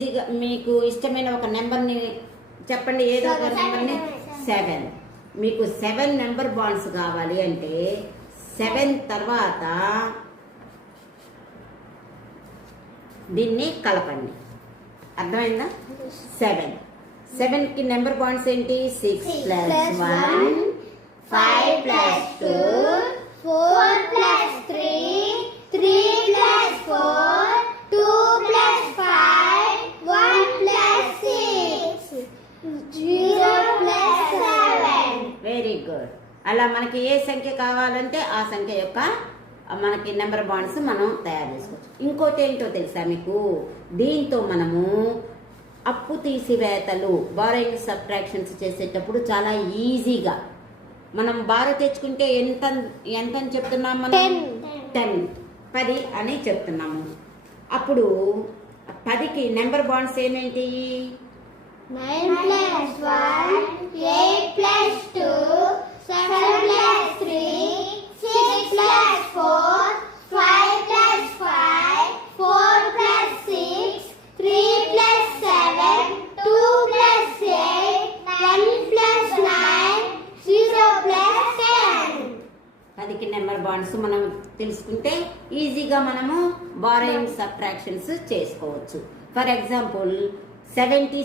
మీకు ఇష్టమైన ఒక నెంబర్ని చెప్పండి. ఏదో ఒక నెంబర్ని 7. మీకు 7 నెంబర్ బాండ్స్ కావాలి అంటే 7 తర్వాత దీన్ని కలపండి. అర్థమైందా? 7కి నెంబర్ బాండ్స్ ఏంటి? 6 + 1 5 + 2 4 + 3 3 + 4 2 + 5 1 + 6 0 + 7. Very good. అలా మనకి ఏ సంఖ్య కావాలంటే ఆ సంఖ్య యొక్క మనకి నెంబర్ బాండ్స్ మనం తయారు చేసుకోవచ్చు. ఇంకోటి ఏంటో తెలుసా మీకు? దీంతో మనము అప్పు తీసివేతలు బారోయింగ్ సబ్ట్రాక్షన్స్ చేసేటప్పుడు చాలా ఈజీగా మనం బారో తెచ్చుకుంటే ఎంత అని చెప్తున్నాం మనం? 10 అని చెప్తున్నాము. అప్పుడు 10కి నెంబర్ బాండ్స్ ఏమేంటి? 9 + 1 8 + 2 7 + 3 6 + 4 5 + 5 4 + 6 3 + 7 2 + 8 1 + 9 0 + 10. 10కి నెంబర్ బాండ్స్ మనం తెలుసుకుంటే ఈజీగా మనము బారోయింగ్ సబ్ట్రాక్షన్స్ చేసుకోవచ్చు. For example 70